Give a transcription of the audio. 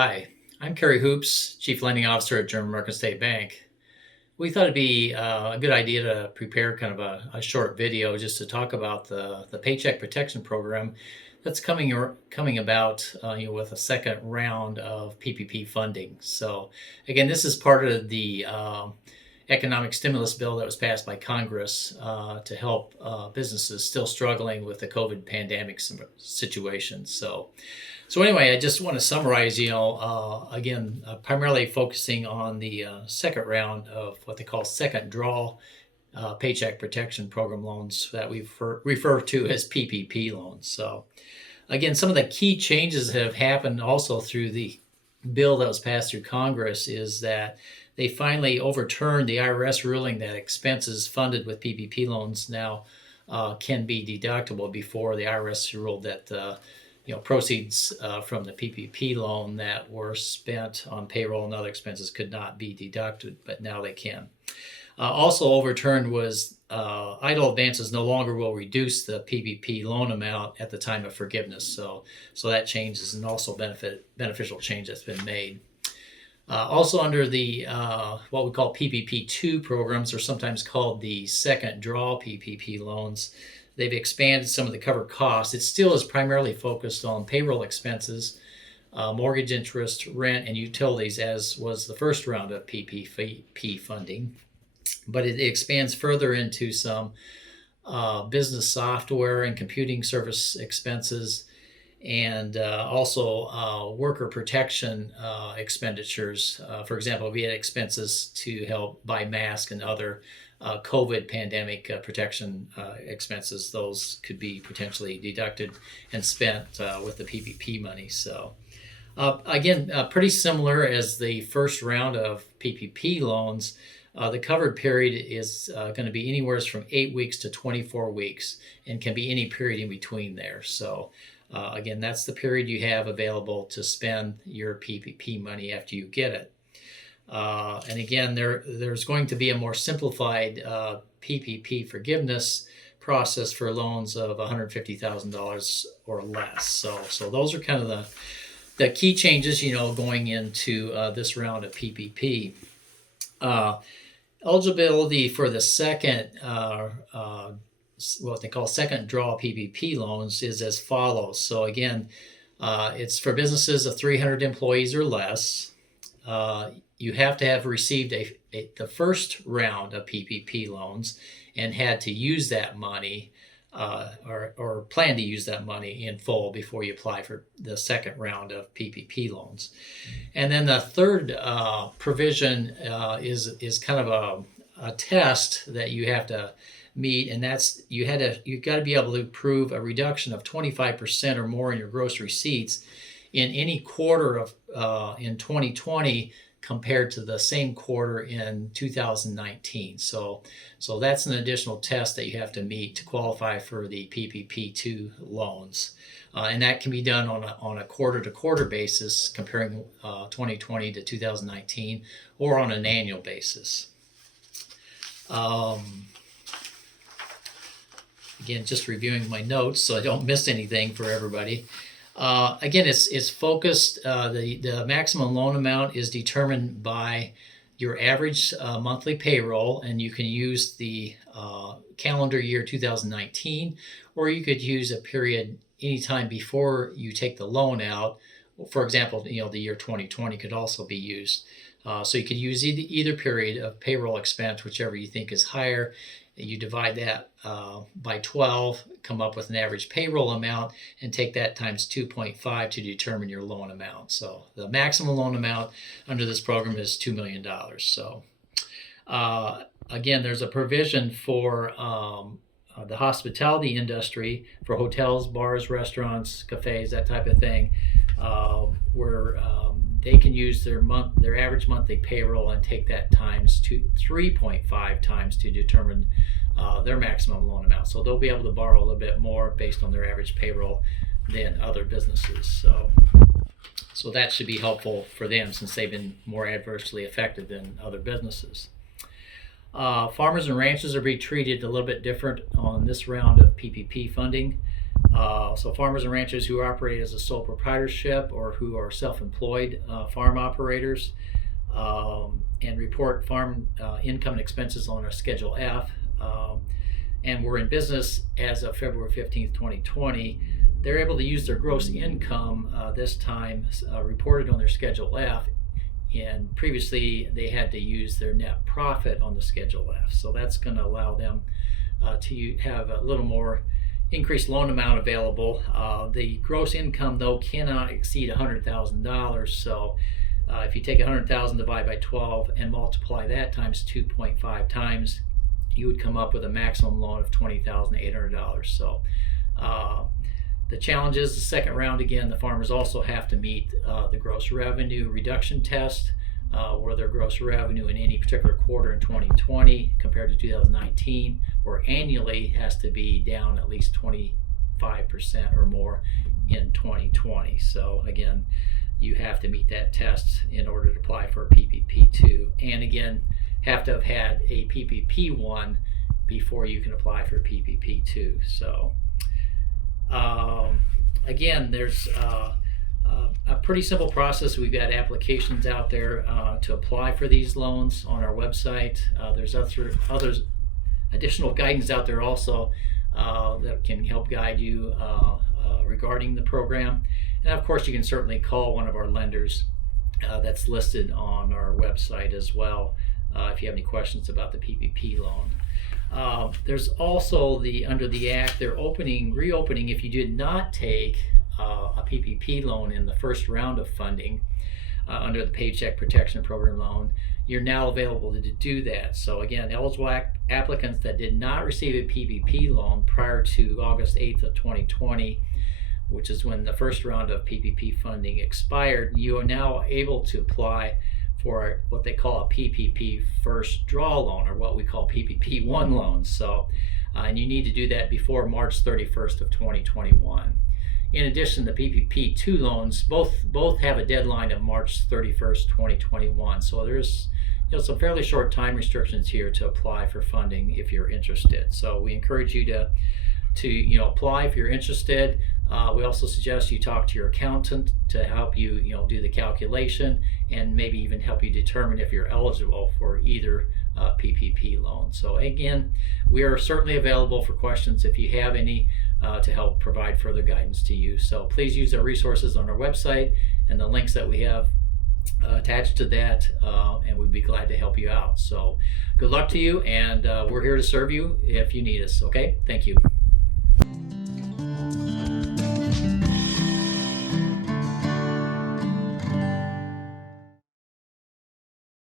Hi, I'm Kerry Hoops, Chief Lending Officer at German American State Bank. We thought it'd be a good idea to prepare kind of a short video just to talk about the Paycheck Protection Program that's coming about with a second round of PPP funding. So again, this is part of the economic stimulus bill that was passed by Congress to help businesses still struggling with the COVID pandemic situation. So anyway, I just want to summarize, again, primarily focusing on the second round of what they call second draw Paycheck Protection Program loans that we refer to as PPP loans. So again, some of the key changes that have happened also through the bill that was passed through Congress is that they finally overturned the IRS ruling that expenses funded with PPP loans now can be deductible. Before, the IRS ruled that proceeds from the PPP loan that were spent on payroll and other expenses could not be deducted, but now they can. Also overturned was idle advances no longer will reduce the PPP loan amount at the time of forgiveness. So that change is an also beneficial change that's been made. Also under the what we call PPP2 programs, or sometimes called the second draw PPP loans, they've expanded some of the covered costs. It still is primarily focused on payroll expenses, mortgage interest, rent, and utilities, as was the first round of PPP funding. But it expands further into some business software and computing service expenses, and also worker protection expenditures. For example, we had expenses to help buy masks and other COVID pandemic protection expenses. Those could be potentially deducted and spent with the PPP money. So again, pretty similar as the first round of PPP loans. The covered period is going to be anywhere from 8 weeks to 24 weeks and can be any period in between there. So again, that's the period you have available to spend your PPP money after you get it. And again, there's going to be a more simplified PPP forgiveness process for loans of $150,000 or less. So those are kind of the key changes, going into this round of PPP. Eligibility for the second, what they call second draw PPP loans, is as follows. So again, it's for businesses of 300 employees or less. You have to have received the first round of PPP loans and had to use that money or plan to use that money in full before you apply for the second round of PPP loans. And then the third provision is kind of a test that you have to meet, and that's you got to be able to prove a reduction of 25% or more in your gross receipts in any quarter of in 2020 compared to the same quarter in 2019. So that's an additional test that you have to meet to qualify for the PPP2 loans. And that can be done on a quarter-to-quarter basis, comparing 2020 to 2019, or on an annual basis. Again, just reviewing my notes so I don't miss anything for everybody. Again, it's focused, the maximum loan amount is determined by your average monthly payroll, and you can use the calendar year 2019, or you could use a period anytime before you take the loan out. For example, the year 2020 could also be used. So you could use either period of payroll expense, whichever you think is higher. You divide that by 12, come up with an average payroll amount, and take that times 2.5 to determine your loan amount. So the maximum loan amount under this program is $2 million. So again, there's a provision for the hospitality industry, for hotels, bars, restaurants, cafes, that type of thing, where they can use their average monthly payroll and take that times 3.5 times to determine their maximum loan amount. So they'll be able to borrow a little bit more based on their average payroll than other businesses. So that should be helpful for them, since they've been more adversely affected than other businesses. Farmers and ranchers are being treated a little bit different on this round of PPP funding. So farmers and ranchers who operate as a sole proprietorship or who are self-employed farm operators and report farm income and expenses on our Schedule F, and were in business as of February 15th, 2020, they're able to use their gross income this time reported on their Schedule F, and previously they had to use their net profit on the Schedule F. So that's going to allow them to have a little more increased loan amount available. The gross income, though, cannot exceed $100,000. So if you take $100,000 divided by 12 and multiply that times 2.5 times, you would come up with a maximum loan of $20,800. So the challenge is the second round, again, the farmers also have to meet the gross revenue reduction test, where their gross revenue in any particular quarter in 2020 compared to 2019 or annually has to be down at least 25% or more in 2020. So again, you have to meet that test in order to apply for a PPP2, and again, have to have had a PPP1 before you can apply for a PPP2. So again, there's a pretty simple process. We've got applications out there to apply for these loans on our website. There's others additional guidance out there also that can help guide you regarding the program. And of course, you can certainly call one of our lenders that's listed on our website as well if you have any questions about the PPP loan. There's also under the Act, they're reopening if you did not take a PPP loan in the first round of funding under the Paycheck Protection Program loan. You're now available to do that. So again, eligible applicants that did not receive a PPP loan prior to August 8th of 2020, which is when the first round of PPP funding expired, you are now able to apply for what they call a PPP first draw loan, or what we call PPP1 loans. So, and you need to do that before March 31st of 2021. In addition, the PPP2 loans both have a deadline of March 31st, 2021. So there's some fairly short time restrictions here to apply for funding if you're interested. So we encourage you to apply if you're interested. We also suggest you talk to your accountant to help you do the calculation and maybe even help you determine if you're eligible for either PPP loan. So again, we are certainly available for questions if you have any to help provide further guidance to you. So please use our resources on our website and the links that we have attached to that, and we'd be glad to help you out. So good luck to you, and we're here to serve you if you need us. Okay, thank you.